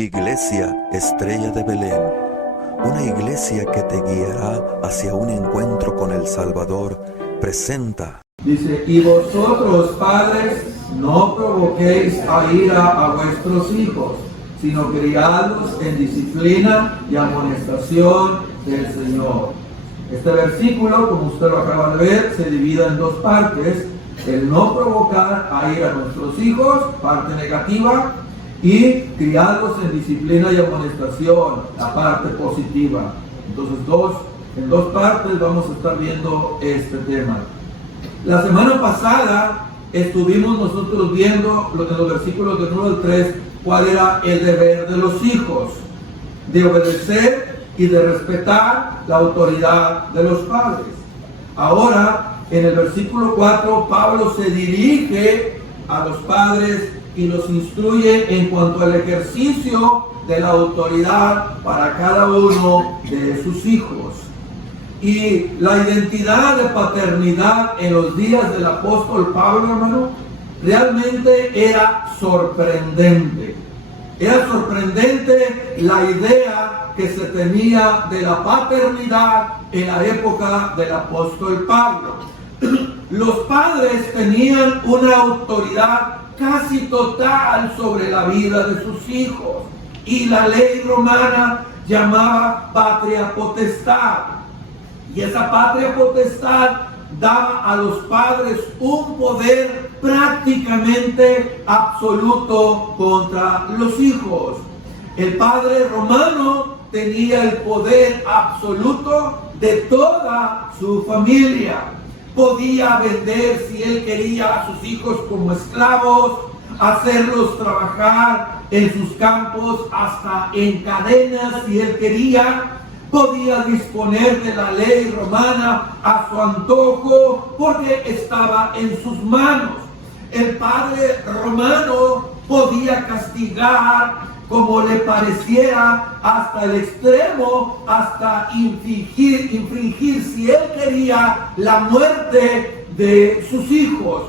Iglesia Estrella de Belén, una iglesia que te guiará hacia un encuentro con el Salvador, presenta. Dice, y vosotros, padres, no provoquéis a ira a vuestros hijos, sino criadlos en disciplina y amonestación del Señor. Este versículo, como usted lo acaba de ver, se divide en dos partes. El no provocar a ira a nuestros hijos, parte negativa, y criarlos en disciplina y amonestación, la parte positiva. Entonces, en dos partes vamos a estar viendo este tema. La semana pasada estuvimos nosotros viendo en los versículos del 1 al 3 cuál era el deber de los hijos, de obedecer y de respetar la autoridad de los padres. Ahora, en el versículo 4, Pablo se dirige a los padres y los instruye en cuanto al ejercicio de la autoridad para cada uno de sus hijos. Y la identidad de paternidad en los días del apóstol Pablo, hermano, realmente era sorprendente. Era sorprendente la idea que se tenía de la paternidad en la época del apóstol Pablo. Los padres tenían una autoridad casi total sobre la vida de sus hijos, y la ley romana llamaba patria potestad, y esa patria potestad daba a los padres un poder prácticamente absoluto contra los hijos. El padre romano tenía el poder absoluto de toda su familia. Podía vender, si él quería, a sus hijos como esclavos, hacerlos trabajar en sus campos hasta en cadenas si él quería. Podía disponer de la ley romana a su antojo porque estaba en sus manos. El padre romano podía castigar como le pareciera, hasta el extremo, hasta infringir, si él quería, la muerte de sus hijos.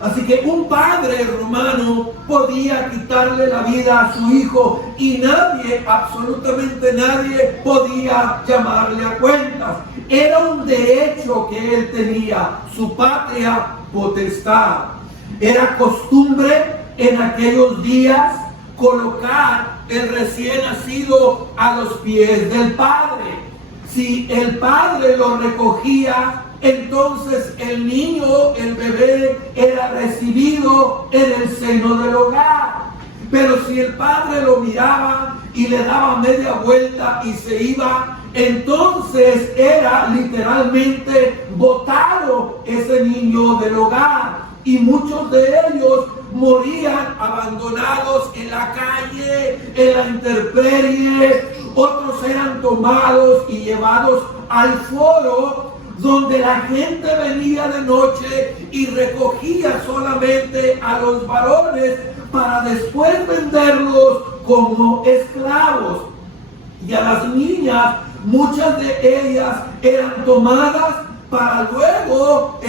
Así que un padre romano podía quitarle la vida a su hijo y nadie, absolutamente nadie, podía llamarle a cuentas. Era un derecho que él tenía, su patria potestad. Era costumbre en aquellos días colocar el recién nacido a los pies del padre. Si el padre lo recogía, entonces el niño, el bebé, era recibido en el seno del hogar. Pero si el padre lo miraba y le daba media vuelta y se iba, entonces era literalmente botado ese niño del hogar. Y muchos de ellos morían abandonados en la calle, en la intemperie. Otros eran tomados y llevados al foro, donde la gente venía de noche y recogía solamente a los varones para después venderlos como esclavos. Y a las niñas, muchas de ellas eran tomadas para luego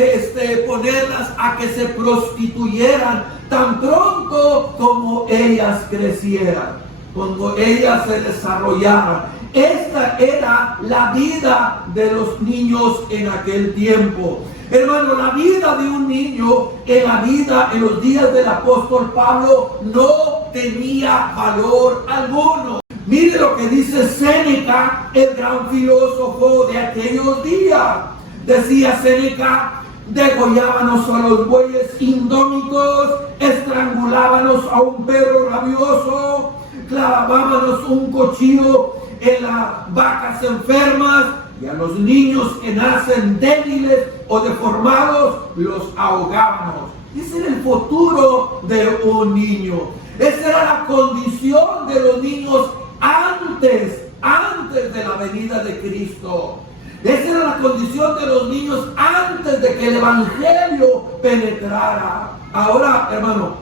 ponerlas a que se prostituyeran tan pronto como ellas crecieran, cuando ellas se desarrollaran. Esta era la vida de los niños en aquel tiempo. Hermano, la vida de un niño en los días del apóstol Pablo no tenía valor alguno. Mire lo que dice Séneca, el gran filósofo de aquellos días. Decía Séneca: degollábanos a los bueyes indómitos, estrangulábanos a un perro rabioso, clavábamos un cuchillo en las vacas enfermas, y a los niños que nacen débiles o deformados los ahogábamos. Ese era el futuro de un niño. Esa era la condición de los niños antes de la venida de Cristo. Esa era la condición de los niños antes de que el evangelio penetrara. Ahora, hermano,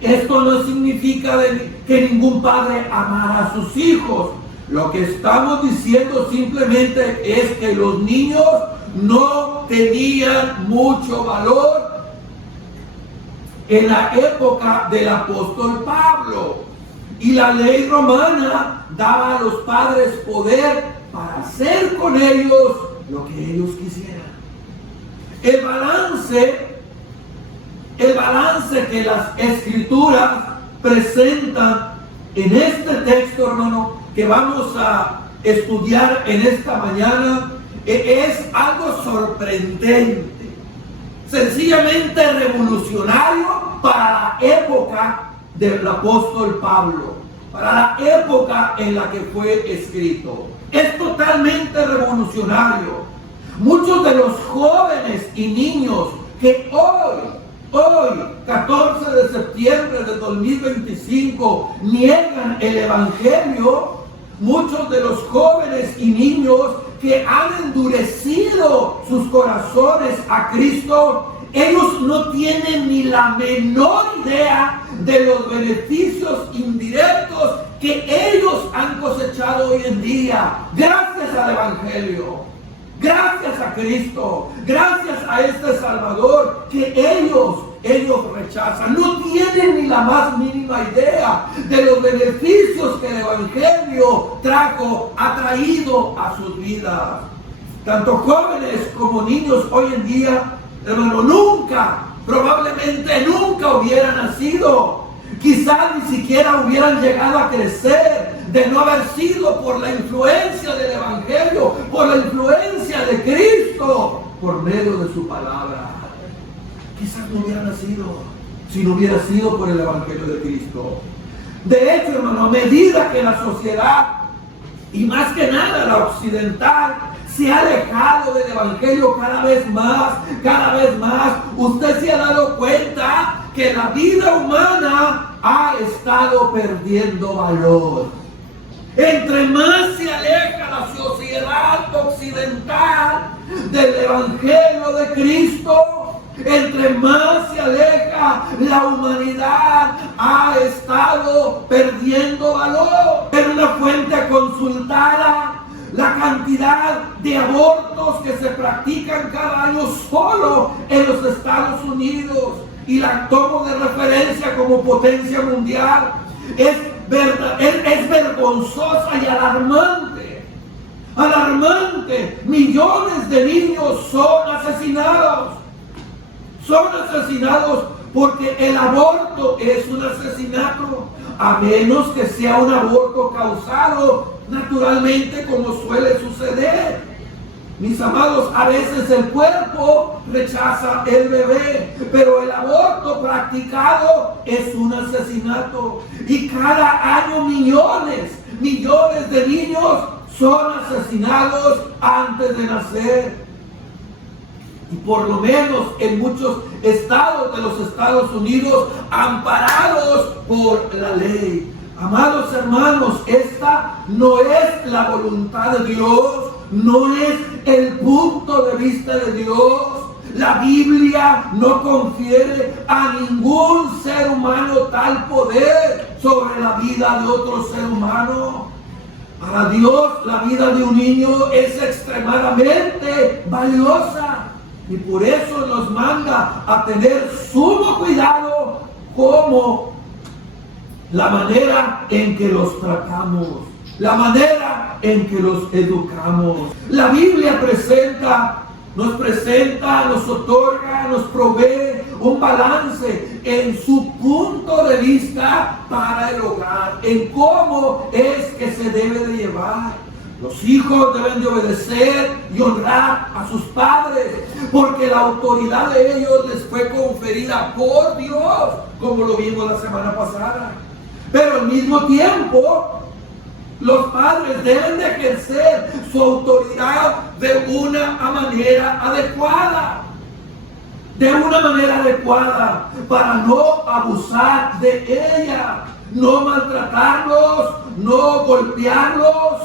esto no significa que ningún padre amara a sus hijos. Lo que estamos diciendo simplemente es que los niños no tenían mucho valor en la época del apóstol Pablo. Y la ley romana daba a los padres poder para hacer con ellos lo que ellos quisieran. El balance que las escrituras presentan en este texto, hermano, que vamos a estudiar en esta mañana, es algo sorprendente, sencillamente revolucionario para la época del apóstol Pablo, para la época en la que fue escrito. Es totalmente revolucionario. Muchos de los jóvenes y niños que hoy, 14 de septiembre de 2025, niegan el Evangelio, muchos de los jóvenes y niños que han endurecido sus corazones a Cristo, ellos no tienen ni la menor idea de los beneficios indirectos que ellos han cosechado hoy en día, gracias al Evangelio, gracias a Cristo, gracias a este Salvador que ellos rechazan. No tienen ni la más mínima idea de los beneficios que el Evangelio ha traído a sus vidas. Tanto jóvenes como niños hoy en día, hermano, probablemente nunca hubieran nacido. Quizás ni siquiera hubieran llegado a crecer de no haber sido por la influencia del Evangelio, por la influencia de Cristo, por medio de su palabra. Quizás no hubiera nacido si no hubiera sido por el Evangelio de Cristo. De hecho, hermano, a medida que la sociedad, y más que nada la occidental, se ha alejado del Evangelio cada vez más, usted se ha dado cuenta que la vida humana ha estado perdiendo valor. Entre más se aleja la sociedad occidental del Evangelio de Cristo, entre más se aleja, la humanidad ha estado perdiendo valor. En una fuente consultada, la cantidad de abortos que se practican cada año solo en los Estados Unidos, y la tomo de referencia como potencia mundial, es vergonzosa y alarmante. Millones de niños son asesinados porque el aborto es un asesinato, a menos que sea un aborto causado naturalmente, como suele suceder. Mis amados, a veces el cuerpo rechaza el bebé, pero el aborto practicado es un asesinato. Y cada año millones de niños son asesinados antes de nacer. Y por lo menos en muchos estados de los Estados Unidos, amparados por la ley. Amados hermanos, esta no es la voluntad de Dios, no es el punto de vista de Dios. La Biblia no confiere a ningún ser humano tal poder sobre la vida de otro ser humano. Para Dios, la vida de un niño es extremadamente valiosa. Y por eso nos manda a tener sumo cuidado como la manera en que los tratamos, la manera en que los educamos. La Biblia nos otorga, nos provee un balance en su punto de vista para el hogar, en cómo es que se debe de llevar. Los hijos deben de obedecer y honrar a sus padres, porque la autoridad de ellos les fue conferida por Dios, como lo vimos la semana pasada. Pero al mismo tiempo, los padres deben de ejercer su autoridad de una manera adecuada, para no abusar de ella, no maltratarlos, no golpearlos.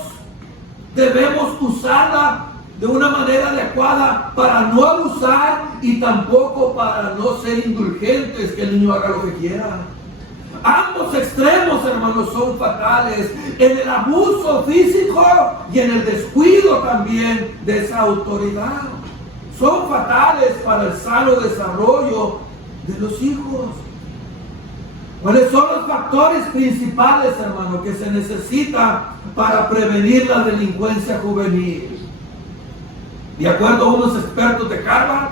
Debemos usarla de una manera adecuada para no abusar y tampoco para no ser indulgentes, que el niño haga lo que quiera. Ambos extremos, hermanos, son fatales, en el abuso físico y en el descuido también de esa autoridad. Son fatales para el sano desarrollo de los hijos. ¿Cuáles son los factores principales, hermano, que se necesitan para prevenir la delincuencia juvenil? De acuerdo a unos expertos de Harvard,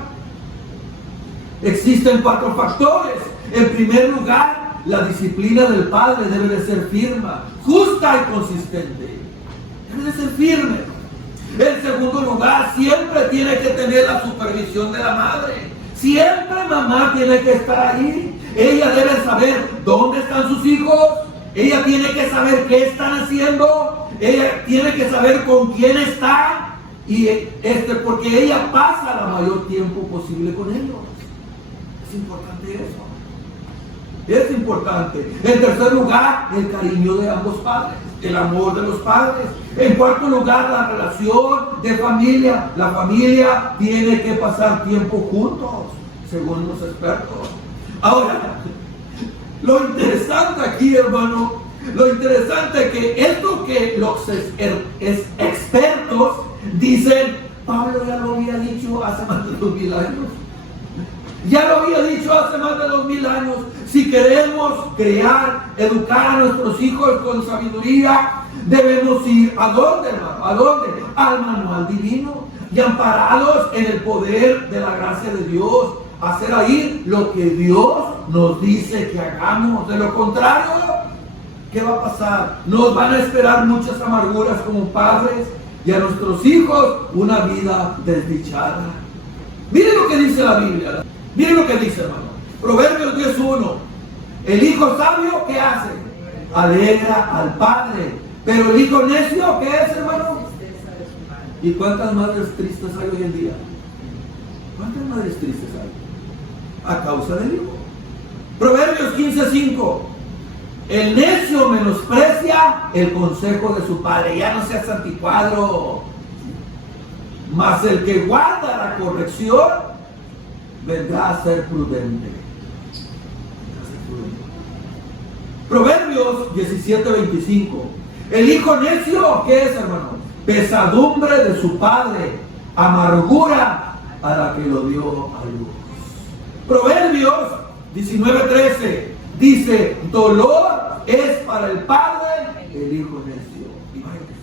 existen 4 factores. En primer lugar, la disciplina del padre debe de ser firme, justa y consistente. Debe de ser firme. En segundo lugar, siempre tiene que tener la supervisión de la madre. Siempre mamá tiene que estar ahí. Ella debe saber dónde están sus hijos. Ella tiene que saber qué están haciendo. Ella tiene que saber con quién está. Y porque ella pasa la mayor tiempo posible con ellos. Es importante eso. Es importante. En tercer lugar, el cariño de ambos padres, el amor de los padres. En cuarto lugar, la relación de familia. La familia tiene que pasar tiempo juntos, según los expertos. Ahora, lo interesante aquí, hermano, lo interesante es que esto que los expertos dicen, Pablo ya lo había dicho hace más de 2000 años. Ya lo había dicho hace más de 2000 años. Si queremos educar a nuestros hijos con sabiduría, debemos ir ¿a dónde, hermano? ¿A dónde? Al manual divino y amparados en el poder de la gracia de Dios. Hacer ahí lo que Dios nos dice que hagamos. De lo contrario, ¿qué va a pasar? Nos van a esperar muchas amarguras como padres y a nuestros hijos una vida desdichada. Miren lo que dice la Biblia. Miren lo que dice, hermano. Proverbios 10:1. El hijo sabio, ¿qué hace? Alegra al padre. Pero el hijo necio, ¿qué es, hermano? ¿Y cuántas madres tristes hay hoy en día? ¿Cuántas madres tristes hay? A causa del hijo. Proverbios 15:5. El necio menosprecia el consejo de su padre. Ya no seas anticuadro. Mas el que guarda la corrección vendrá a ser prudente. Proverbios 17:25. El hijo necio, ¿qué es, hermano? Pesadumbre de su padre, amargura a la que lo dio a luz. Proverbios 19:13 dice, dolor es para el padre el hijo necio. Imagínense.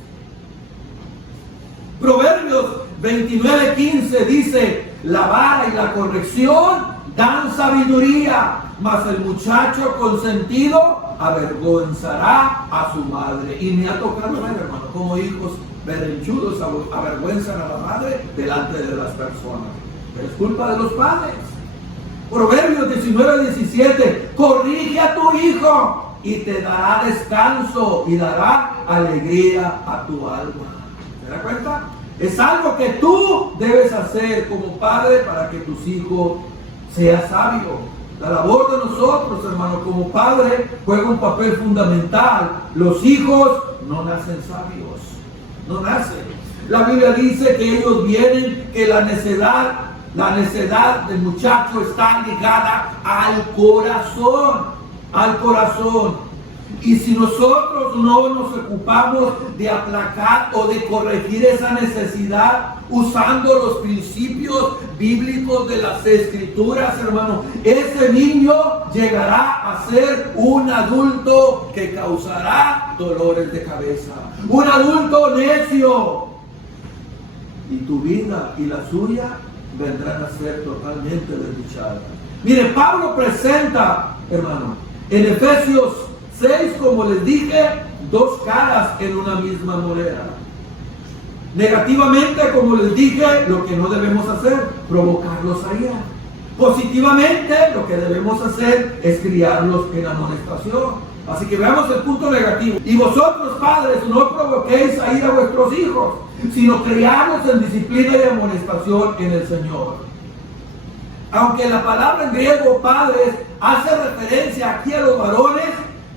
Proverbios 29:15 dice, la vara y la corrección dan sabiduría, mas el muchacho consentido avergonzará a su madre. Y me ha tocado ver, hermano, como hijos berrinchudos avergüenzan a la madre delante de las personas. Pero es culpa de los padres. Proverbios 19:17, corrige a tu hijo y te dará descanso y dará alegría a tu alma. ¿Se da cuenta? Es algo que tú debes hacer como padre para que tus hijos sean sabios. La labor de nosotros, hermano, como padre juega un papel fundamental. Los hijos no nacen sabios, no nacen. La Biblia dice que ellos vienen, que la necedad del muchacho está ligada al corazón. Y si nosotros no nos ocupamos de aplacar o de corregir esa necesidad usando los principios bíblicos de las Escrituras, hermano, ese niño llegará a ser un adulto que causará dolores de cabeza, un adulto necio, y tu vida y la suya vendrán a ser totalmente desdichadas. Mire, Pablo presenta, hermano, en Efesios 6, como les dije, dos caras en una misma moneda. Negativamente, como les dije, lo que no debemos hacer, provocarlos a ira. Positivamente, lo que debemos hacer es criarlos en amonestación. Así que veamos el punto negativo. Y vosotros, padres, no provoquéis a ira a vuestros hijos, sino criarlos en disciplina y amonestación en el Señor. Aunque la palabra en griego, padres, hace referencia aquí a los varones,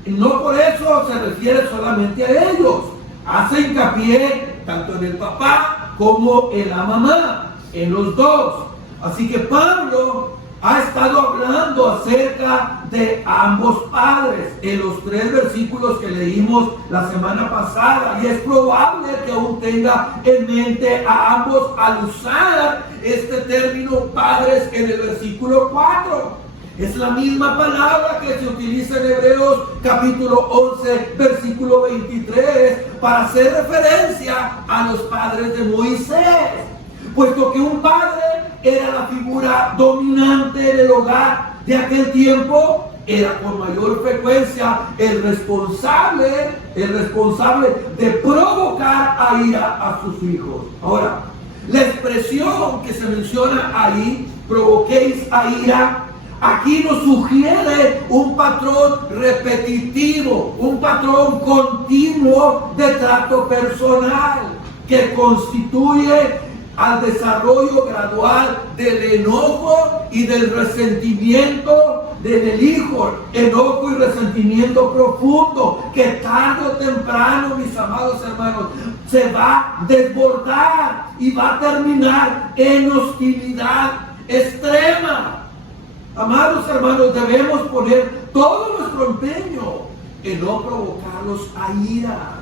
no por eso se refiere solamente a ellos. Hace hincapié tanto en el papá como en la mamá, en los dos. Así que Pablo ha estado hablando acerca de ambos padres en los 3 versículos que leímos la semana pasada, y es probable que aún tenga en mente a ambos al usar este término padres en el versículo 4. Es la misma palabra que se utiliza en Hebreos capítulo 11, versículo 23, para hacer referencia a los padres de Moisés. Puesto que un padre era la figura dominante del hogar de aquel tiempo, era con mayor frecuencia el responsable de provocar a ira a sus hijos. Ahora, la expresión que se menciona ahí, provoquéis a ira, aquí nos sugiere un patrón repetitivo, un patrón continuo de trato personal que constituye al desarrollo gradual del enojo y del resentimiento del hijo, enojo y resentimiento profundo que tarde o temprano, mis amados hermanos, se va a desbordar y va a terminar en hostilidad extrema. Amados hermanos, debemos poner todo nuestro empeño en no provocarlos a ira.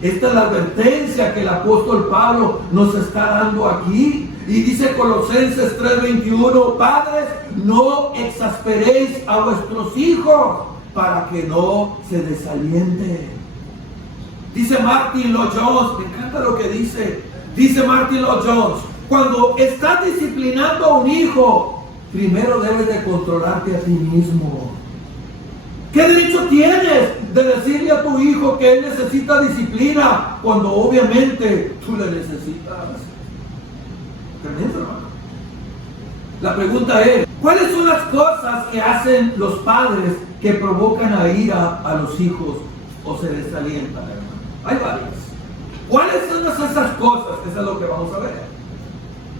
Esta es la advertencia que el apóstol Pablo nos está dando aquí. Y dice Colosenses 3:21, padres, no exasperéis a vuestros hijos para que no se desalienten. Dice Martin Lloyd-Jones, me encanta lo que dice Martin Lloyd-Jones, cuando estás disciplinando a un hijo, primero debes de controlarte a ti mismo. ¿Qué derecho tienes de decirle a tu hijo que él necesita disciplina cuando obviamente tú le necesitas? Tremendo, hermano. La pregunta es, ¿cuáles son las cosas que hacen los padres que provocan a ira a los hijos o se desalientan, hermano? Hay varias. ¿Cuáles son esas cosas? Eso es lo que vamos a ver.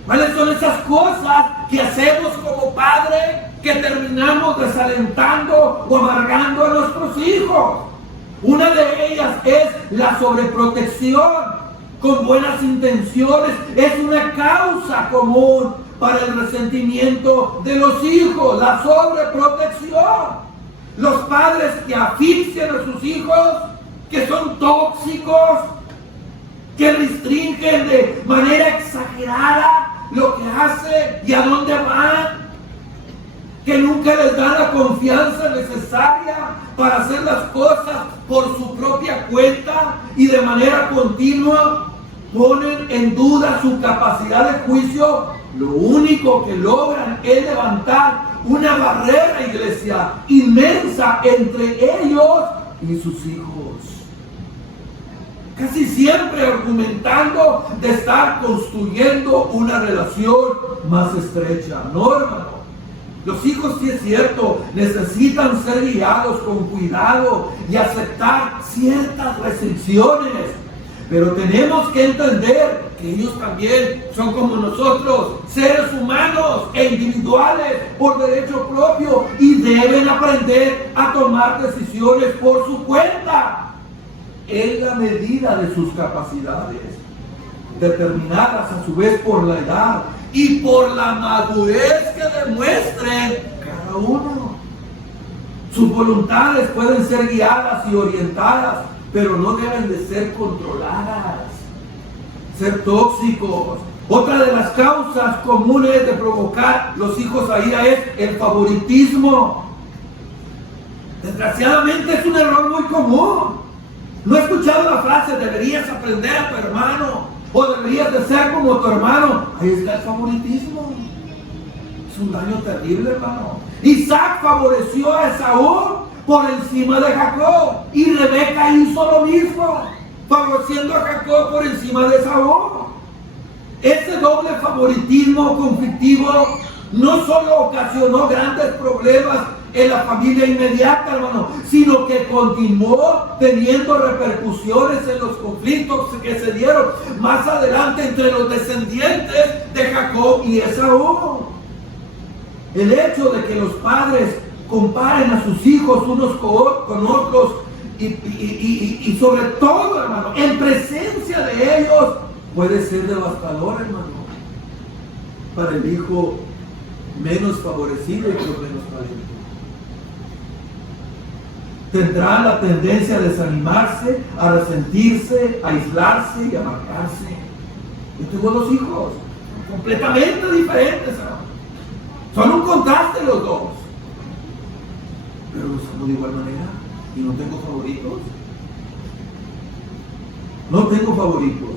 ¿Cuáles son esas cosas que hacemos como padre que terminamos desalentando o amargando a nuestros hijos? Una de ellas es la sobreprotección con buenas intenciones. Es una causa común para el resentimiento de los hijos, la sobreprotección. Los padres que asfixian a sus hijos, que son tóxicos, que restringen de manera exagerada lo que hace y a dónde van, que nunca les dan la confianza necesaria para hacer las cosas por su propia cuenta y de manera continua ponen en duda su capacidad de juicio. Lo único que logran es levantar una barrera, iglesia, inmensa entre ellos y sus hijos. Casi siempre argumentando de estar construyendo una relación más estrecha. No, hermano. Los hijos, sí es cierto, necesitan ser guiados con cuidado y aceptar ciertas restricciones. Pero tenemos que entender que ellos también son como nosotros, seres humanos e individuales por derecho propio, y deben aprender a tomar decisiones por su cuenta, en la medida de sus capacidades, determinadas a su vez por la edad y por la madurez que demuestren cada uno. Sus voluntades pueden ser guiadas y orientadas, pero no deben de ser controladas, ser tóxicos. Otra de las causas comunes de provocar los hijos a ira es el favoritismo. Desgraciadamente es un error muy común. ¿No he escuchado la frase, deberías aprender a tu hermano, o deberías de ser como tu hermano? Ahí está el favoritismo. Es un daño terrible, hermano. Isaac favoreció a Esaú por encima de Jacob, y Rebeca hizo lo mismo, favoreciendo a Jacob por encima de Esaú. Ese doble favoritismo conflictivo no solo ocasionó grandes problemas en la familia inmediata, hermano, sino que continuó teniendo repercusiones en los conflictos que se dieron más adelante entre los descendientes de Jacob y Esaú. El hecho de que los padres comparen a sus hijos unos con otros y sobre todo, hermano, en presencia de ellos, puede ser devastador, hermano, para el hijo menos favorecido y con menos talento. Tendrá la tendencia a desanimarse, a resentirse, a aislarse y a marcarse. Yo tengo dos hijos completamente diferentes, hermano. Son un contraste los dos. Pero los amo de igual manera. Y no tengo favoritos. No tengo favoritos.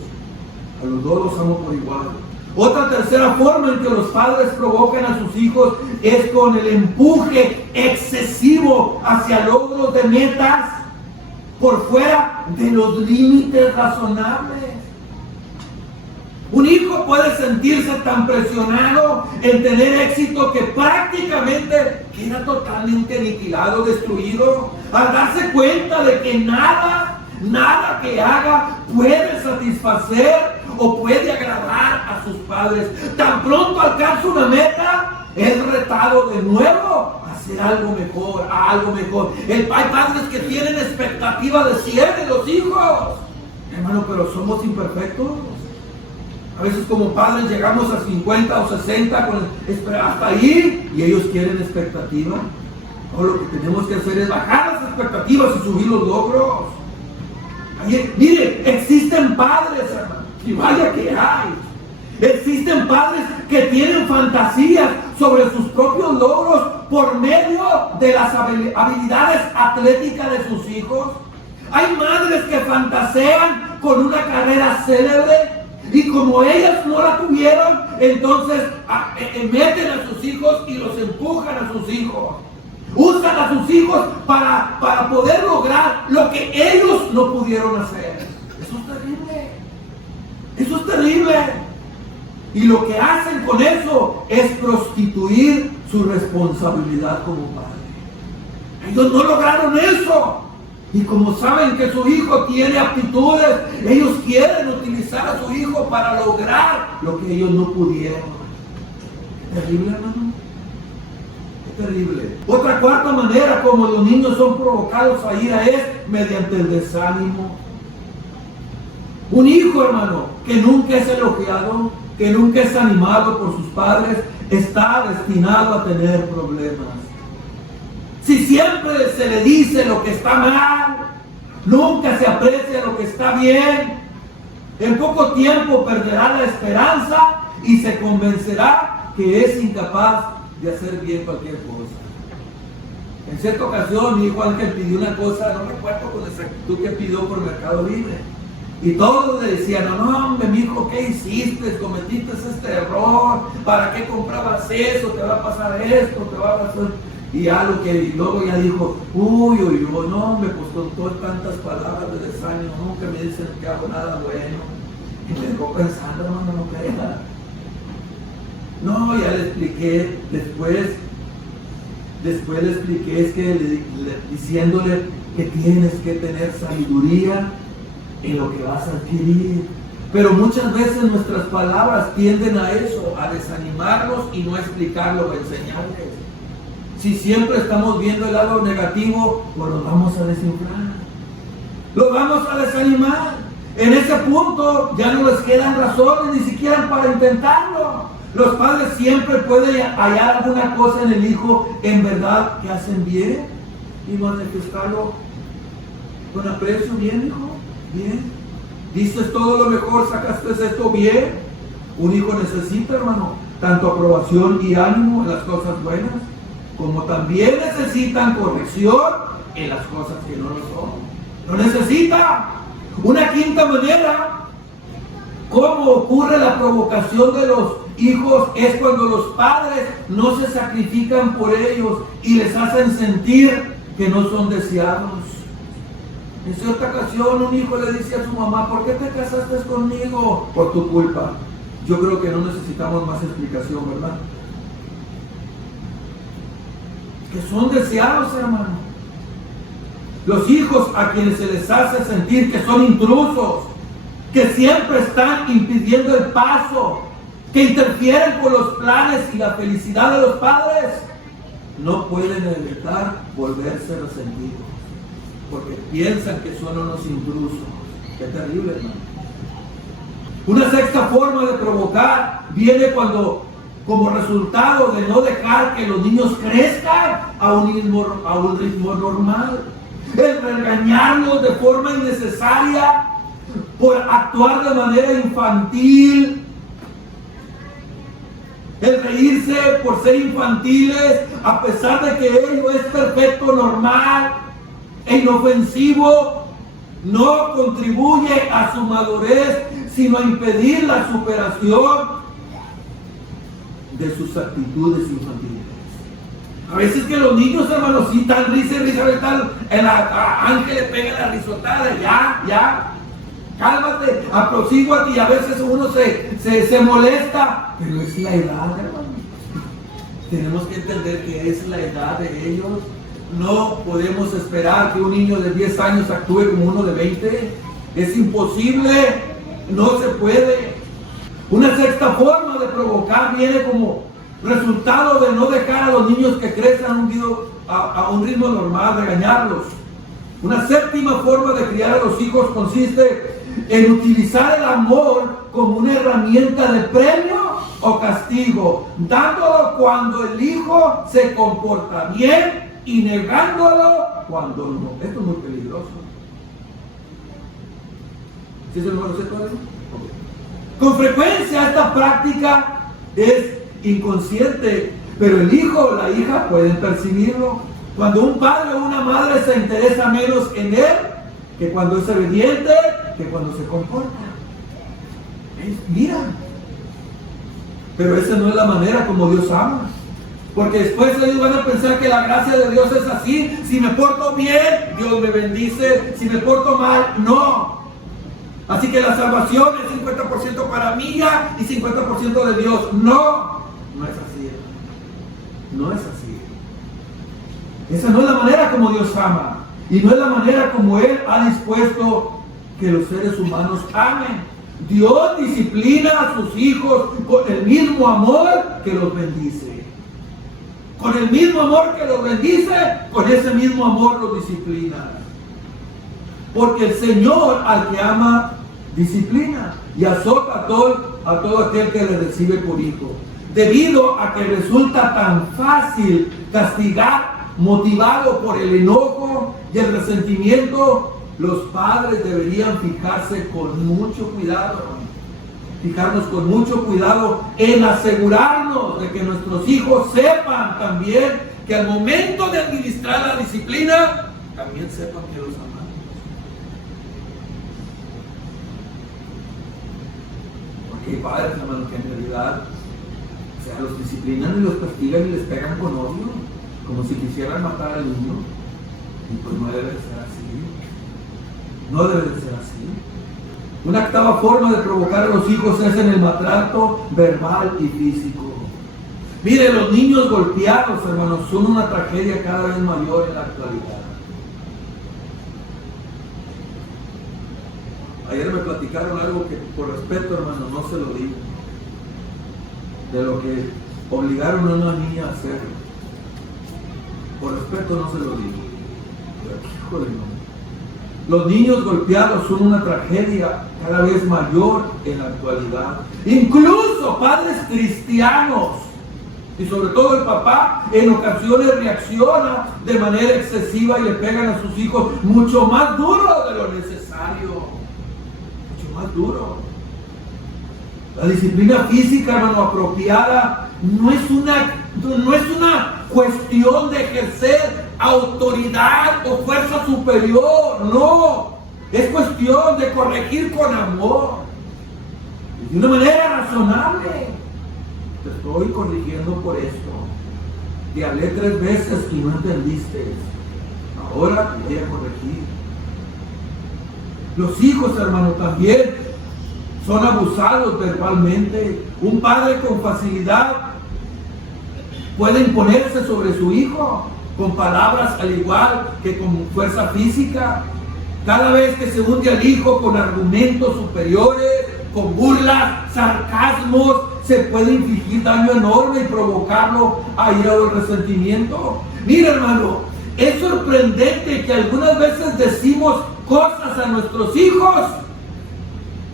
A los dos los amo por igual. Otra tercera forma en que los padres provocan a sus hijos es con el empuje excesivo hacia logros de metas por fuera de los límites razonables. Un hijo puede sentirse tan presionado en tener éxito que prácticamente queda totalmente aniquilado, destruido, al darse cuenta de que nada que haga puede satisfacer o puede agradar a sus padres. Tan pronto alcanza una meta, es retado de nuevo a hacer algo mejor, Hay padres que tienen expectativa de 100 de los hijos. Hermano, pero somos imperfectos. A veces como padres llegamos a 50 o 60 hasta ahí y ellos quieren expectativa. No, lo que tenemos que hacer es bajar las expectativas y subir los logros. Mire, existen padres, hermano, y vaya que hay. Existen padres que tienen fantasías sobre sus propios logros por medio de las habilidades atléticas de sus hijos. Hay madres que fantasean con una carrera célebre y como ellas no la tuvieron, entonces meten a sus hijos y los empujan a sus hijos. Usan a sus hijos para poder lograr lo que ellos no pudieron hacer. Eso es terrible. Eso es terrible. Y lo que hacen con eso es prostituir su responsabilidad como padre. Ellos no lograron eso. Y como saben que su hijo tiene aptitudes, ellos quieren utilizar a su hijo para lograr lo que ellos no pudieron. ¿Es terrible, hermano? Es terrible. Otra cuarta manera como los niños son provocados a ira es mediante el desánimo. Un hijo, hermano, que nunca es elogiado, que nunca es animado por sus padres, está destinado a tener problemas. Si siempre se le dice lo que está mal, nunca se aprecia lo que está bien, en poco tiempo perderá la esperanza y se convencerá que es incapaz de hacer bien cualquier cosa. En cierta ocasión mi hijo Ángel pidió una cosa, no recuerdo con exactitud que pidió por Mercado Libre. Y todos le decían, no hombre, mi hijo, ¿qué hiciste? Cometiste este error, ¿para qué comprabas eso? Te va a pasar esto, te va a pasar... Y algo que luego ya dijo, uy, no hombre, pues con todas tantas palabras de desánimo, nunca me dicen que hago nada bueno. Y me dejó pensando, hermano, no crea. No, ya le expliqué, después le expliqué, es que diciéndole que tienes que tener sabiduría en lo que vas a adquirir. Pero muchas veces nuestras palabras tienden a eso, a desanimarnos y no a explicarlo o enseñarles. Si siempre estamos viendo el lado negativo, pues los vamos a desinflar, los vamos a desanimar. En ese punto ya no les quedan razones ni siquiera para intentarlo. Los padres siempre pueden hallar alguna cosa en el hijo en verdad que hacen bien y manifestarlo con aprecio. Bien, hijo, bien. Dices todo lo mejor, sacaste esto bien. Un hijo necesita, hermano, tanto aprobación y ánimo en las cosas buenas, como también necesitan corrección en las cosas que no lo son. Lo necesita. Una quinta manera, cómo ocurre la provocación de los hijos, es cuando los padres no se sacrifican por ellos y les hacen sentir que no son deseados. En cierta ocasión un hijo le dice a su mamá, ¿por qué te casaste conmigo? Por tu culpa. Yo creo que no necesitamos más explicación, ¿verdad? Que son deseados, hermano. Los hijos a quienes se les hace sentir que son intrusos, que siempre están impidiendo el paso, que interfieren con los planes y la felicidad de los padres, no pueden evitar volverse resentidos, porque piensan que son unos intrusos. Qué terrible, hermano. Una sexta forma de provocar viene cuando, como resultado de no dejar que los niños crezcan a un ritmo normal, el regañarlos de forma innecesaria por actuar de manera infantil, el reírse por ser infantiles, a pesar de que ello es perfecto, normal e inofensivo, no contribuye a su madurez, sino a impedir la superación de sus actitudes infantiles. A veces que los niños, hermanos, sí están risa y risa, el ángel le pega la risotada, ya, cálmate, aproxímate, y a veces uno se molesta, pero es la edad, hermano. Tenemos que entender que es la edad de ellos. No podemos esperar que un niño de 10 años actúe como uno de 20. Es imposible, no se puede. Una sexta forma de provocar viene como resultado de no dejar a los niños que crezcan a un ritmo normal, regañarlos. Una séptima forma de criar a los hijos consiste en utilizar el amor como una herramienta de premio o castigo, dándolo cuando el hijo se comporta bien y negándolo cuando no. Esto es muy peligroso. ¿Sí se lo conoce todo eso? Con frecuencia esta práctica es inconsciente, pero el hijo o la hija pueden percibirlo. Cuando un padre o una madre se interesa menos en él que cuando es obediente, que cuando se comporta. Mira, pero esa no es la manera como Dios ama, porque después ellos van a pensar que la gracia de Dios es así: si me porto bien, Dios me bendice; si me porto mal, no. Así que la salvación es 50% para mí y 50% de Dios. No es así. No es así. Esa no es la manera como Dios ama, y no es la manera como Él ha dispuesto que los seres humanos amen. Dios disciplina a sus hijos con el mismo amor que los bendice. Con el mismo amor que los bendice, con ese mismo amor los disciplina. Porque el Señor al que ama, disciplina y azota a todo aquel que le recibe por hijo. Debido a que resulta tan fácil castigar, motivado por el enojo y el resentimiento, los padres deberían fijarse con mucho cuidado, fijarnos con mucho cuidado en asegurarnos de que nuestros hijos sepan también que al momento de administrar la disciplina, también sepan que los amamos. Porque hay padres, hermanos, que en realidad, o sea, los disciplinan y los castigan y les pegan con odio, como si quisieran matar al niño. Y pues no debe de ser así. No debe de ser así. Una octava forma de provocar a los hijos es en el maltrato verbal y físico. Mire, los niños golpeados, hermanos, son una tragedia cada vez mayor en la actualidad. Ayer me platicaron algo que por respeto, hermano, no se lo digo. De lo que obligaron a una niña a hacerlo. Por respeto no se lo digo. Pero, híjole, no. Los niños golpeados son una tragedia cada vez mayor en la actualidad. Incluso padres cristianos, y sobre todo el papá, en ocasiones reacciona de manera excesiva y le pegan a sus hijos mucho más duro de lo necesario. Mucho más duro. La disciplina física, hermano, apropiada, no es una cuestión de ejercer autoridad o fuerza superior, no. Es cuestión de corregir con amor, de una manera razonable. Te estoy corrigiendo por esto. Te hablé 3 veces y no entendiste. Ahora te voy a corregir. Los hijos, hermano, también son abusados verbalmente. Un padre con facilidad puede imponerse sobre su hijo con palabras, al igual que con fuerza física. Cada vez que se hunde al hijo con argumentos superiores, con burlas, sarcasmos, se puede infligir daño enorme y provocarlo a ira o resentimiento. Mira, hermano, es sorprendente que algunas veces decimos cosas a nuestros hijos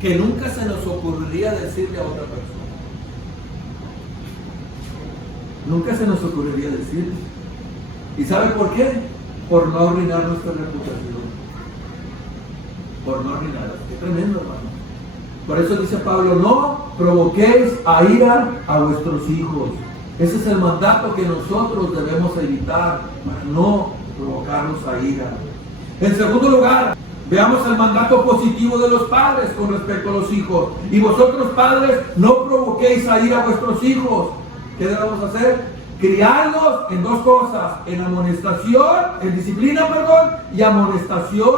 que nunca se nos ocurriría decirle a otra persona. Nunca se nos ocurriría decirle. ¿Y sabe por qué? Por no arruinar nuestra reputación. Por no arruinarla. Qué tremendo, hermano. Por eso dice Pablo, no provoquéis a ira a vuestros hijos. Ese es el mandato que nosotros debemos evitar, para no provocarlos a ira. En segundo lugar, veamos el mandato positivo de los padres con respecto a los hijos. Y vosotros, padres, no provoquéis a ira a vuestros hijos. ¿Qué debemos hacer? Criarlos en dos cosas, en amonestación, en disciplina, perdón, y amonestación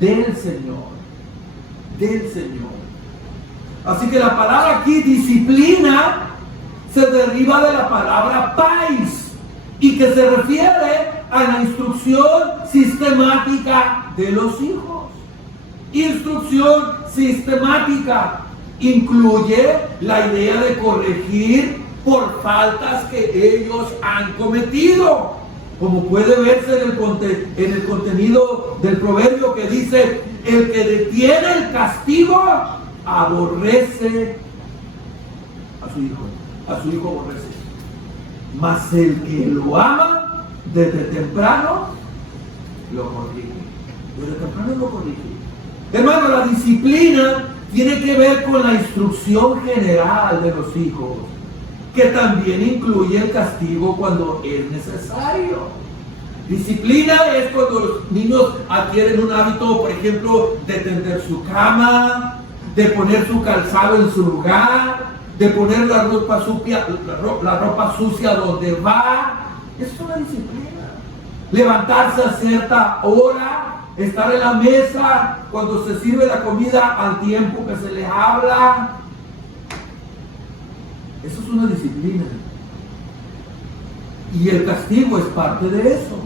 del Señor. Del Señor. Así que la palabra aquí, disciplina, se deriva de la palabra pais, y que se refiere a la instrucción sistemática de los hijos. Instrucción sistemática incluye la idea de corregir por faltas que ellos han cometido, como puede verse en el contenido del proverbio que dice: el que detiene el castigo aborrece a su hijo aborrece, mas el que lo ama desde temprano lo corrige. Desde temprano lo corrige. Hermano, la disciplina tiene que ver con la instrucción general de los hijos, que también incluye el castigo cuando es necesario. Disciplina es cuando los niños adquieren un hábito, por ejemplo, de tender su cama, de poner su calzado en su lugar, de poner la ropa sucia donde va. Eso es una disciplina. Levantarse a cierta hora, estar en la mesa cuando se sirve la comida al tiempo que se les habla. Eso es una disciplina. Y el castigo es parte de eso.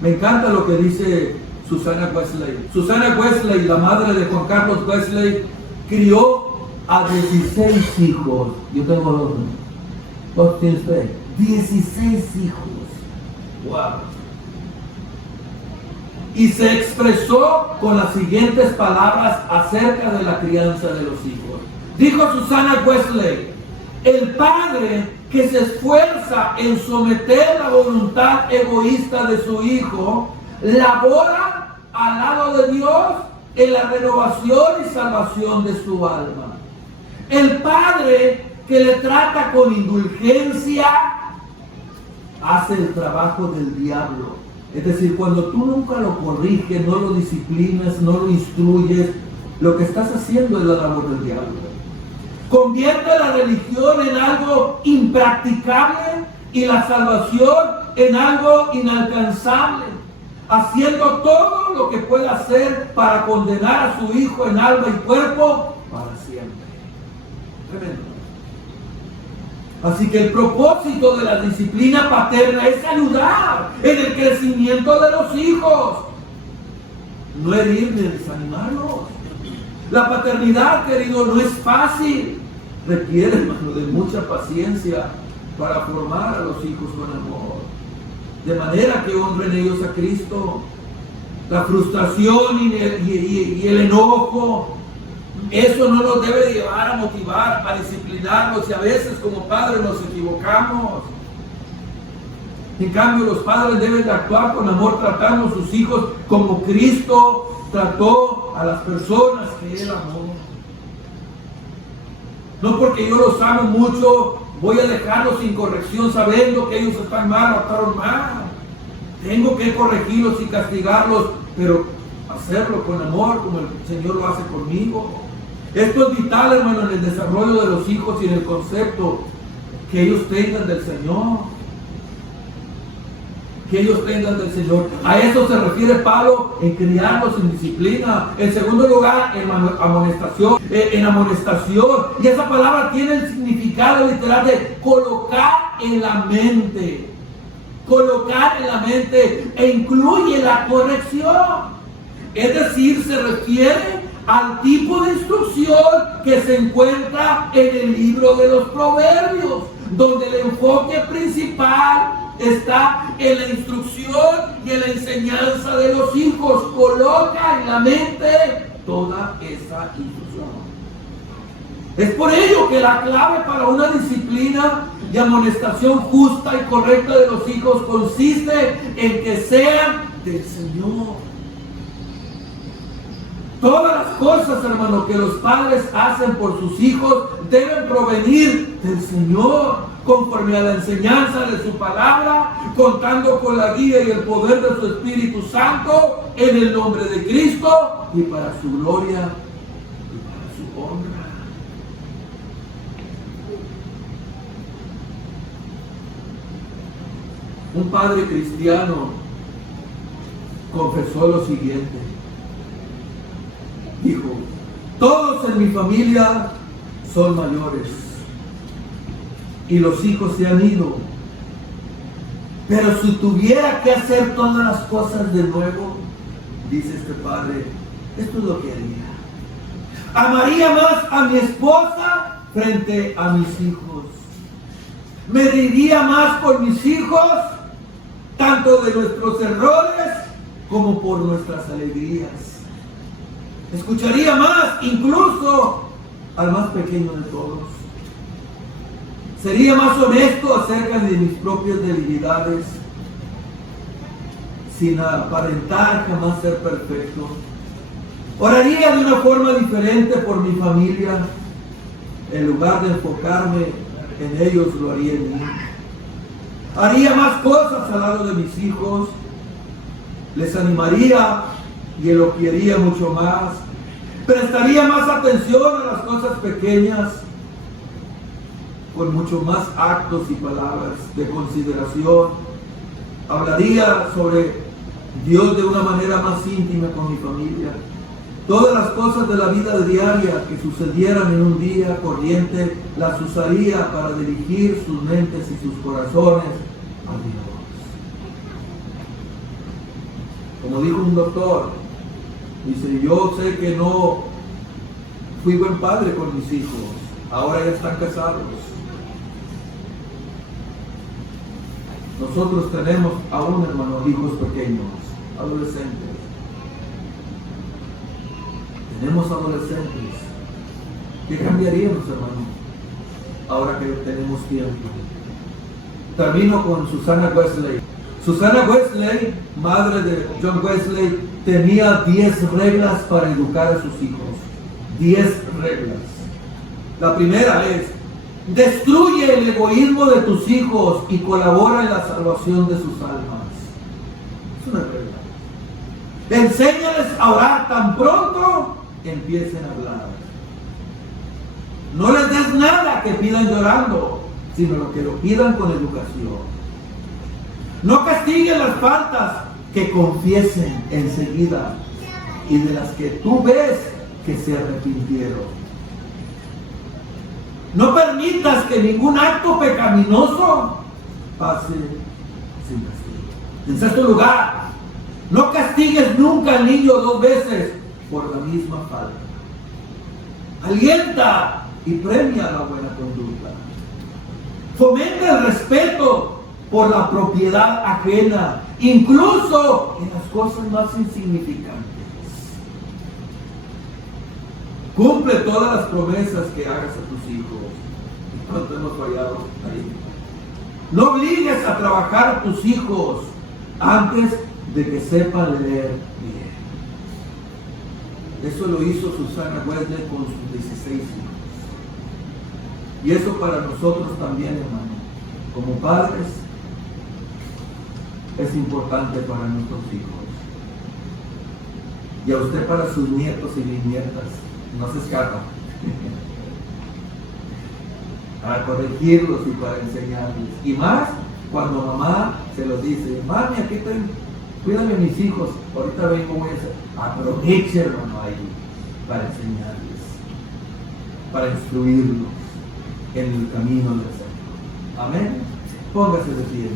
Me encanta lo que dice Susana Wesley. Susana Wesley, la madre de Juan Carlos Wesley, crió a 16 hijos. Yo tengo dos. ¿Dos tiene usted? 16 hijos. Wow. Y se expresó con las siguientes palabras acerca de la crianza de los hijos. Dijo Susana Wesley: el padre que se esfuerza en someter la voluntad egoísta de su hijo, labora al lado de Dios en la renovación y salvación de su alma. El padre que le trata con indulgencia hace el trabajo del diablo. Es decir, cuando tú nunca lo corriges, no lo disciplinas, no lo instruyes, lo que estás haciendo es la labor del diablo. Convierte la religión en algo impracticable y la salvación en algo inalcanzable, haciendo todo lo que pueda hacer para condenar a su hijo en alma y cuerpo para siempre. Tremendo. Así que el propósito de la disciplina paterna es ayudar en el crecimiento de los hijos, no herir ni desanimarlos. La paternidad, querido, no es fácil. Requiere, hermano, de mucha paciencia para formar a los hijos con amor, de manera que honren ellos a Cristo. La frustración y el enojo, eso no nos debe llevar a motivar, a disciplinarlos, y a veces como padres nos equivocamos. En cambio, los padres deben de actuar con amor, tratando a sus hijos como Cristo trató a las personas que Él amó. No porque yo los amo mucho, voy a dejarlos sin corrección sabiendo que ellos están mal o actuaron mal. Tengo que corregirlos y castigarlos, pero hacerlo con amor, como el Señor lo hace conmigo. Esto es vital, hermano, en el desarrollo de los hijos y en el concepto que ellos tengan del Señor. Que ellos tengan del Señor. A eso se refiere Pablo en criarlos en disciplina. En segundo lugar, en amonestación. En amonestación. Y esa palabra tiene el significado literal de colocar en la mente. Colocar en la mente e incluye la corrección. Es decir, se refiere al tipo de instrucción que se encuentra en el libro de los Proverbios, donde el enfoque principal está en la instrucción y en la enseñanza de los hijos. Coloca en la mente toda esa instrucción. Es por ello que la clave para una disciplina y amonestación justa y correcta de los hijos consiste en que sean del Señor. Todas las cosas, hermano, que los padres hacen por sus hijos deben provenir del Señor, conforme a la enseñanza de su palabra, contando con la guía y el poder de su Espíritu Santo, en el nombre de Cristo y para su gloria y para su honra. Un padre cristiano confesó lo siguiente. Dijo: todos en mi familia son mayores y los hijos se han ido, pero si tuviera que hacer todas las cosas de nuevo, dice este padre, esto es lo que haría. Amaría más a mi esposa frente a mis hijos. Me reiría más por mis hijos, tanto de nuestros errores como por nuestras alegrías. Escucharía más incluso al más pequeño de todos. Sería más honesto acerca de mis propias debilidades, sin aparentar jamás ser perfecto. Oraría de una forma diferente por mi familia. En lugar de enfocarme en ellos, lo haría en mí. Haría más cosas al lado de mis hijos. Les animaría y elogiaría mucho más. Prestaría más atención a las cosas pequeñas, con mucho más actos y palabras de consideración. Hablaría sobre Dios de una manera más íntima con mi familia. Todas las cosas de la vida diaria que sucedieran en un día corriente las usaría para dirigir sus mentes y sus corazones a Dios. Como dijo un doctor, dice: yo sé que no fui buen padre con mis hijos, ahora ya están casados. Nosotros tenemos aún, hermanos, hijos pequeños, adolescentes. Tenemos adolescentes. ¿Qué cambiaríamos, hermano, ahora que tenemos tiempo? Termino con Susana Wesley. Susana Wesley, madre de John Wesley, tenía 10 reglas para educar a sus hijos. 10 reglas. La primera es: destruye el egoísmo de tus hijos y colabora en la salvación de sus almas. Es una regla. Enséñales a orar tan pronto empiecen a hablar. No les des nada que pidan llorando, sino lo que lo pidan con educación. No castiguen las faltas, que confiesen enseguida, y de las que tú ves que se arrepintieron. No permitas que ningún acto pecaminoso pase sin castigo. En sexto lugar, no castigues nunca al niño 2 veces por la misma falta. Alienta y premia la buena conducta. Fomenta el respeto por la propiedad ajena, incluso en las cosas más insignificantes. Cumple todas las promesas que hagas a tus hijos. ¿Cuánto hemos fallado ahí? No obligues a trabajar a tus hijos antes de que sepan leer bien. Eso lo hizo Susana Wesley con sus 16 hijos. Y eso para nosotros también, hermano, como padres, es importante para nuestros hijos. Y a usted para sus nietos y bisnietas, no se escapa. Para corregirlos y para enseñarles. Y más cuando mamá se los dice: mami, aquí estoy, cuídame a mis hijos, ahorita vengo, voy a hacer. Aproveche, hermano, ahí para enseñarles, para instruirlos en el camino del Señor. Amén. Póngase de pie.